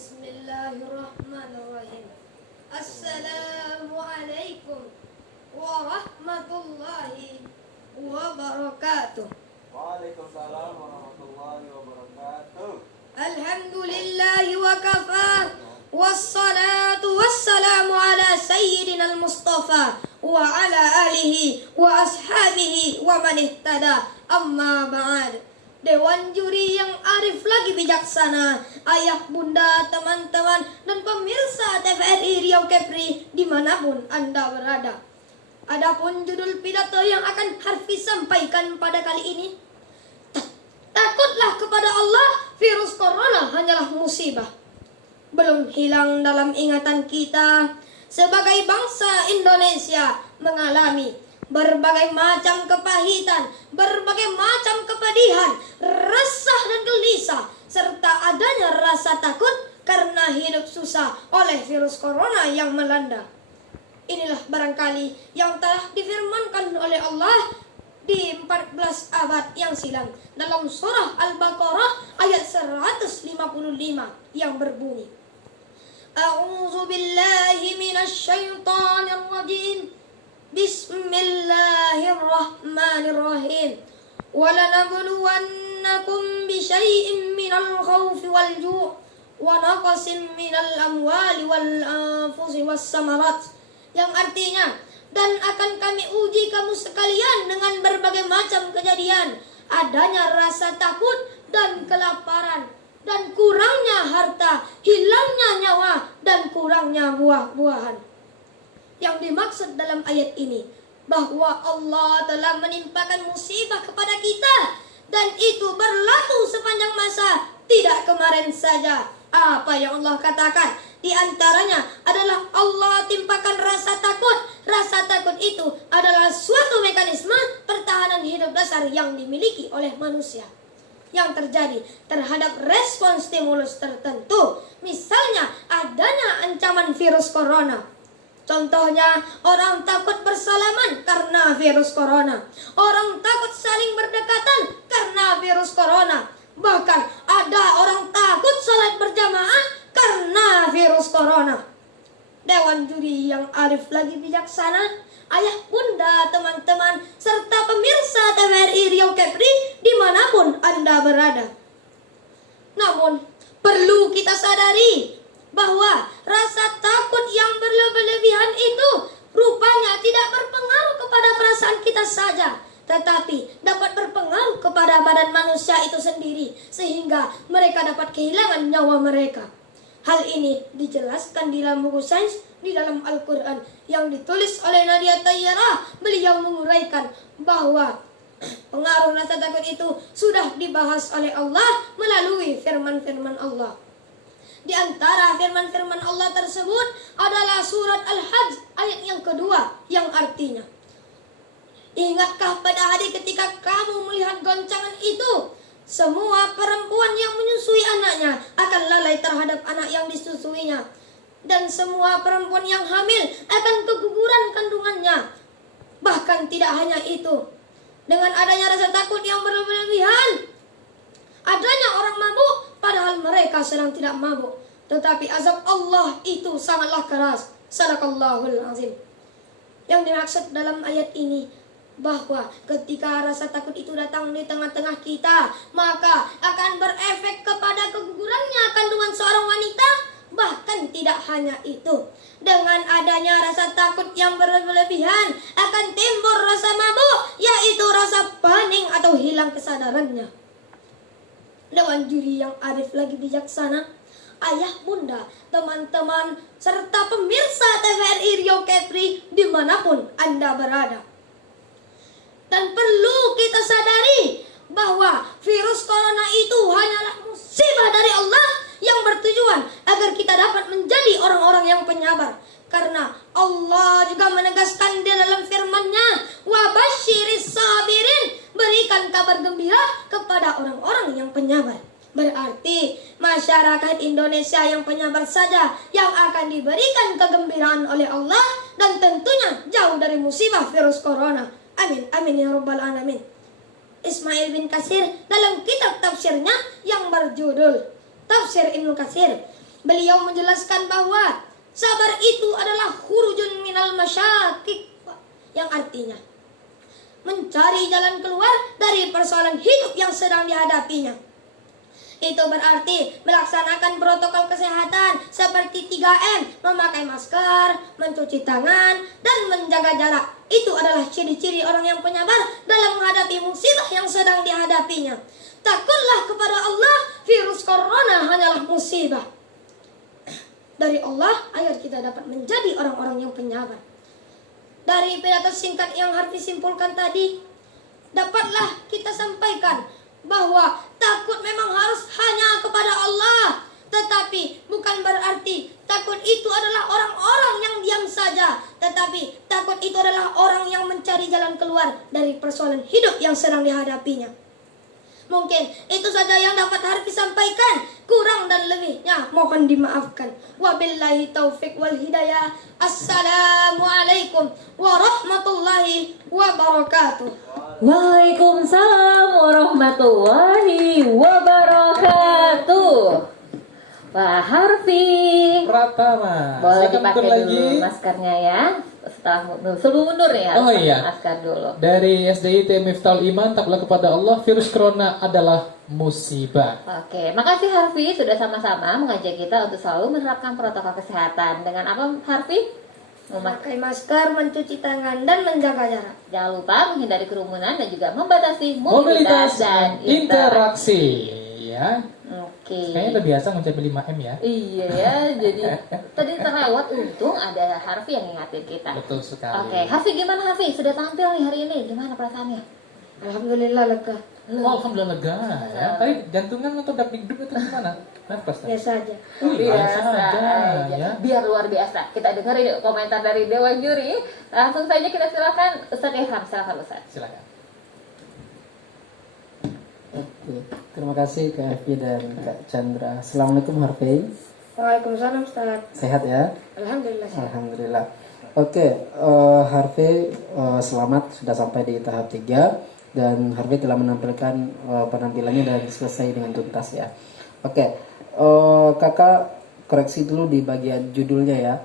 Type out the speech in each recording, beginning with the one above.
Bismillahirrahmanirrahim. Assalamualaikum warahmatullahi wabarakatuh. Waalaikumsalam warahmatullahi wabarakatuh. Alhamdulillahi wa kafa. Wassalatu wassalamu ala sayyidina al-Mustafa wa ala alihi wa ashabihi wa man ihtada. Amma ba'd. Dewan juri yang arif lagi bijaksana, ayah, bunda, teman-teman, dan pemirsa TVRI Riau Kepri dimanapun Anda berada. Adapun judul pidato yang akan Harfi sampaikan pada kali ini, takutlah kepada Allah, virus corona hanyalah musibah. Belum hilang dalam ingatan kita, sebagai bangsa Indonesia mengalami berbagai macam kepahitan, berbagai macam kepedihan, resah dan gelisah, serta adanya rasa takut karena hidup susah oleh virus corona yang melanda. Inilah barangkali yang telah difirmankan oleh Allah di 14 abad yang silam dalam surah Al-Baqarah ayat 155 yang berbunyi, A'udzu billahi minasy syaithanir rajim. Bismillahirrahmanirrahim. وَلَنَبْلُوَنَّكُمْ بِشَيْءٍ مِّنَ الْخَوْفِ وَالْجُوعِ وَنَقْصٍ مِّنَ الْأَمْوَالِ وَالْأَنفُسِ وَالثَّمَرَاتِ, yang artinya, dan akan kami uji kamu sekalian dengan berbagai macam kejadian, adanya rasa takut dan kelaparan, dan kurangnya harta, hilangnya nyawa, dan kurangnya buah-buahan. Yang dimaksud dalam ayat ini bahwa Allah telah menimpakan musibah kepada kita, dan itu berlaku sepanjang masa, tidak kemarin saja. Apa yang Allah katakan? Di antaranya adalah Allah timpakan rasa takut. Rasa takut itu adalah suatu mekanisme pertahanan hidup dasar yang dimiliki oleh manusia, yang terjadi terhadap respon stimulus tertentu. Misalnya adanya ancaman virus corona. Contohnya, orang takut bersalaman karena virus corona. Orang takut saling berdekatan karena virus corona. Bahkan ada orang takut salat berjamaah karena virus corona. Dewan juri yang arif lagi bijaksana, ayah, bunda, teman-teman, serta pemirsa TVRI Riau Kepri dimanapun Anda berada. Namun, perlu kita sadari bahwa rasa takut yang berlebihan itu rupanya tidak berpengaruh kepada perasaan kita saja, tetapi dapat berpengaruh kepada badan manusia itu sendiri, sehingga mereka dapat kehilangan nyawa mereka. Hal ini dijelaskan di dalam buku sains di dalam Al-Quran yang ditulis oleh Nadia Tayyarah. Beliau menguraikan bahwa pengaruh rasa takut itu sudah dibahas oleh Allah melalui firman-firman Allah. Di antara firman-firman Allah tersebut adalah surat Al-Hajj ayat yang kedua, yang artinya, ingatkah pada hari ketika kamu melihat goncangan itu, semua perempuan yang menyusui anaknya akan lalai terhadap anak yang disusuinya, dan semua perempuan yang hamil akan keguguran kandungannya. Bahkan tidak hanya itu, dengan adanya rasa takut yang berlebihan, adanya orang mabuk padahal mereka sedang tidak mabuk, tetapi azab Allah itu sangatlah keras. Sadaqallahul azim. Yang dimaksud dalam ayat ini bahwa ketika rasa takut itu datang di tengah-tengah kita, maka akan berefek kepada kegugurannya kandungan seorang wanita. Bahkan tidak hanya itu, dengan adanya rasa takut yang berlebihan akan timbul rasa mabuk, yaitu rasa panik atau hilang kesadarannya. Dewan juri yang arif lagi bijaksana, ayah, bunda, teman-teman, serta pemirsa TVRI Riau Kepri dimanapun Anda berada. Dan perlu kita sadari bahwa virus corona itu hanyalah musibah dari Allah yang bertujuan agar kita dapat menjadi orang-orang yang penyabar. Karena Allah juga menegaskan di dalam firman-Nya, wa basyiris sabirin, berikan kabar gembira kepada orang-orang yang penyabar. Berarti masyarakat Indonesia yang penyabar saja yang akan diberikan kegembiraan oleh Allah, dan tentunya jauh dari musibah virus corona. Amin, amin ya rabbal alamin. Ismail bin Katsir dalam kitab tafsirnya yang berjudul Tafsir Ibnu Katsir Beliau menjelaskan bahwa sabar itu adalah khurujun minal masyakik, yang artinya mencari jalan keluar dari persoalan hidup yang sedang dihadapinya. Itu berarti melaksanakan protokol kesehatan seperti 3M, memakai masker, mencuci tangan, dan menjaga jarak. Itu adalah ciri-ciri orang yang penyabar dalam menghadapi musibah yang sedang dihadapinya. Takutlah kepada Allah, virus corona hanyalah musibah dari Allah agar kita dapat menjadi orang-orang yang penyabar. Dari pidato singkat yang Harfi simpulkan tadi, dapatlah kita sampaikan bahwa takut memang harus hanya kepada Allah, tetapi bukan berarti takut itu adalah orang-orang yang diam saja, tetapi takut itu adalah orang yang mencari jalan keluar dari persoalan hidup yang sedang dihadapinya. Mungkin itu saja yang dapat Harfi sampaikan. Kurang dan lebihnya mohon dimaafkan. Wabillahi taufik wal hidayah. Assalamualaikum warahmatullahi wabarakatuh. Waalaikumsalam warahmatullahi wabarakatuh. Pak Harfi, Pratama. boleh Silakan dipakai mundur dulu maskernya ya. Setelah mundur, sebelum mundur ya. Oh iya. Masker dulu. Dari SDIT Miftahul Iman, takutlah kepada Allah, virus corona adalah musibah. Oke, makasih Harfi sudah sama-sama mengajak kita untuk selalu menerapkan protokol kesehatan. Dengan apa Harfi? Memakai masker, mencuci tangan, dan menjaga jarak. Jangan lupa menghindari kerumunan dan juga membatasi Mobilitas dan interaksi. Ya. Oke. Kayaknya udah biasa mencapai 5M ya. Iya ya, jadi tadi terlewat, untung ada Harfi yang ngingatin kita. Betul sekali. Oke, Harfi gimana Harfi? Sudah tampil nih hari ini, gimana perasaannya? Alhamdulillah lega. Oh, alhamdulillah lega ya. Tadi jantungan atau dagdikduk atau gimana? Nafas tadi. Biasa aja. Oh, biasa aja ya. Biar luar biasa. Kita dengerin yuk komentar dari Dewan Juri. Langsung saja kita silakan Ustaz Ihram, silakan Ustaz. Silakan. Oke, terima kasih Kak Evi dan Kak Chandra. Assalamualaikum Harvey. Waalaikumsalam Ustaz. Sehat ya? Alhamdulillah. Alhamdulillah. Oke, Harvey selamat sudah sampai di tahap 3 dan Harvey telah menampilkan penampilannya dan selesai dengan tuntas ya. Oke, kakak koreksi dulu di bagian judulnya ya.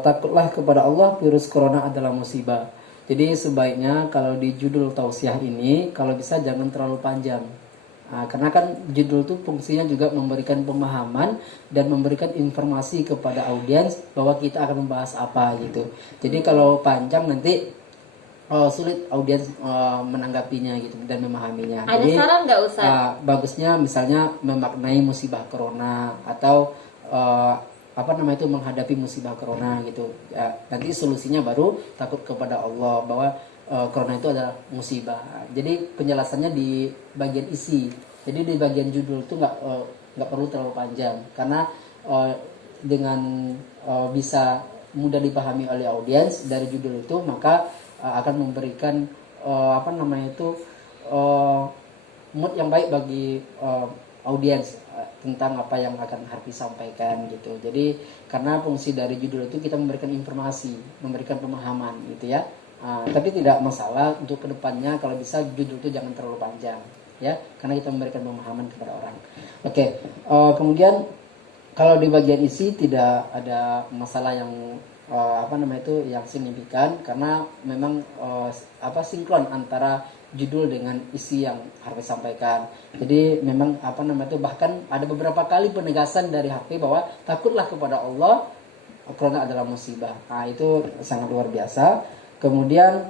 Takutlah kepada Allah, virus corona adalah musibah. Jadi sebaiknya kalau di judul tausiah ini kalau bisa jangan terlalu panjang. Karena kan judul itu fungsinya juga memberikan pemahaman dan memberikan informasi kepada audiens bahwa kita akan membahas apa gitu. Jadi kalau panjang nanti sulit audiens menanggapinya gitu dan memahaminya. Ada Jadi, saran nggak Ustaz? bagusnya misalnya memaknai musibah corona atau menghadapi musibah corona gitu. Nanti solusinya baru takut kepada Allah bahwa corona itu adalah musibah. Jadi penjelasannya di bagian isi. Jadi di bagian judul itu nggak perlu terlalu panjang karena dengan bisa mudah dipahami oleh audiens dari judul itu maka akan memberikan mood yang baik bagi audiens tentang apa yang akan Harfi sampaikan gitu. Jadi karena fungsi dari judul itu kita memberikan informasi, memberikan pemahaman gitu ya. Tapi tidak masalah untuk kedepannya kalau bisa judul itu jangan terlalu panjang ya, karena kita memberikan pemahaman kepada orang. Oke, kemudian kalau di bagian isi tidak ada masalah yang yang signifikan karena memang sinkron antara judul dengan isi yang Harfi sampaikan. Jadi memang bahkan ada beberapa kali penegasan dari Harfi bahwa takutlah kepada Allah, corona adalah musibah. Itu sangat luar biasa. Kemudian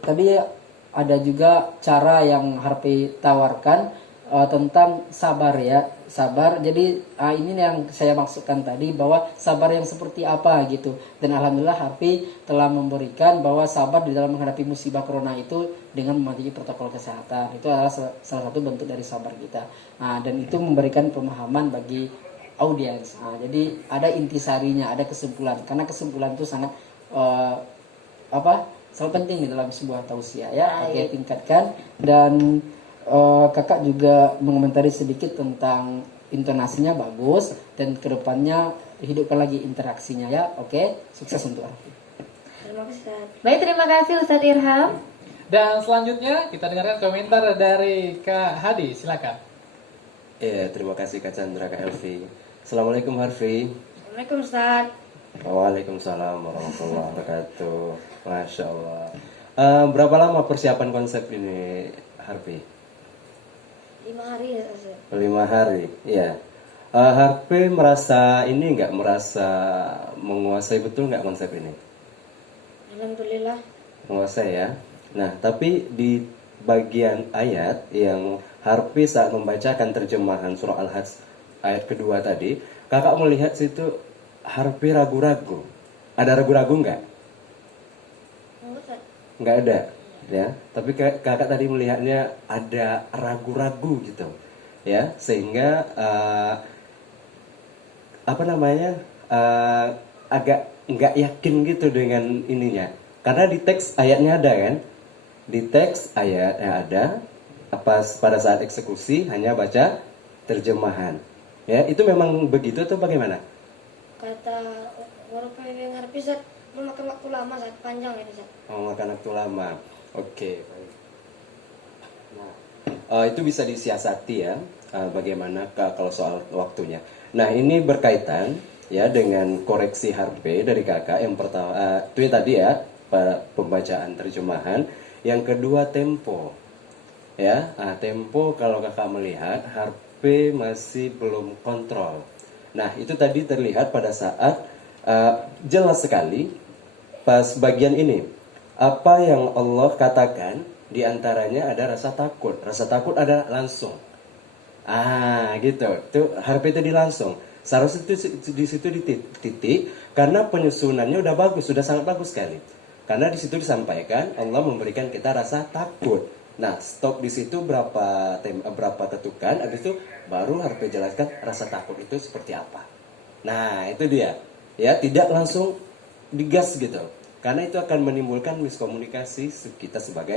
tadi ada juga cara yang Harfi tawarkan tentang sabar ya, sabar. Jadi ini yang saya maksudkan tadi bahwa sabar yang seperti apa gitu. Dan alhamdulillah Harfi telah memberikan bahwa sabar di dalam menghadapi musibah corona itu dengan mematuhi protokol kesehatan. Itu adalah salah satu bentuk dari sabar kita. Dan itu memberikan pemahaman bagi audiens. Jadi ada intisarinya, ada kesimpulan. Karena kesimpulan itu sangat sangat penting di dalam sebuah tausiah ya. Oke, tingkatkan. Dan kakak juga mengomentari sedikit tentang intonasinya bagus dan kedepannya hidupkan lagi interaksinya ya. Oke, sukses untuk Harfi. Terima kasih. Baik, terima kasih Ustadz Irham. Dan selanjutnya kita dengarkan komentar dari Kak Hadi, silakan. Iya, terima kasih Kak Chandra, Kak Elvi. Assalamualaikum Harfi. Assalamualaikum Ustaz. Waalaikumsalam warahmatullahi wabarakatuh. Masya Allah. Berapa lama persiapan konsep ini, Harfi? 5 hari ya Ustaz. 5 hari, iya. Harfi merasa ini nggak, merasa menguasai betul nggak konsep ini? Alhamdulillah. Menguasai ya. Nah, tapi di bagian ayat yang Harfi saat membacakan terjemahan surah Al-Hajj ayat kedua tadi, kakak melihat situ Harfi ragu-ragu. Ada ragu-ragu nggak? Enggak, Ustaz. Nggak ada, ya. Tapi kakak tadi melihatnya ada ragu-ragu gitu, ya. Sehingga agak nggak yakin gitu dengan ininya. Karena di teks ayatnya ada kan, di teks ayatnya ada. Pada saat eksekusi hanya baca terjemahan. Ya, itu memang begitu atau bagaimana? Kata guru pembimbing Harfi Ustaz, memakan waktu lama Ustaz, panjang ya Ustaz. Oh, makan waktu lama. Oke, baik. Nah, itu bisa disiasati ya, bagaimana kalau soal waktunya. Nah, ini berkaitan ya dengan koreksi harfe dari kakak. Yang pertama, itu ya tadi ya, pada pembacaan terjemahan. Yang kedua, tempo. Ya, tempo kalau kakak melihat harfe masih belum kontrol. Nah, itu tadi terlihat pada saat jelas sekali pas bagian ini. Apa yang Allah katakan diantaranya ada rasa takut. Rasa takut ada langsung. Gitu. Itu harfe tadi langsung. Seharusnya itu di situ titik karena penyusunannya udah bagus, sudah sangat bagus sekali. Karena di situ disampaikan Allah memberikan kita rasa takut. Nah, stop di situ berapa ketukan, habis itu baru harfe jelaskan rasa takut itu seperti apa. Nah, itu dia. Ya, tidak langsung digas gitu. Karena itu akan menimbulkan miskomunikasi kita sebagai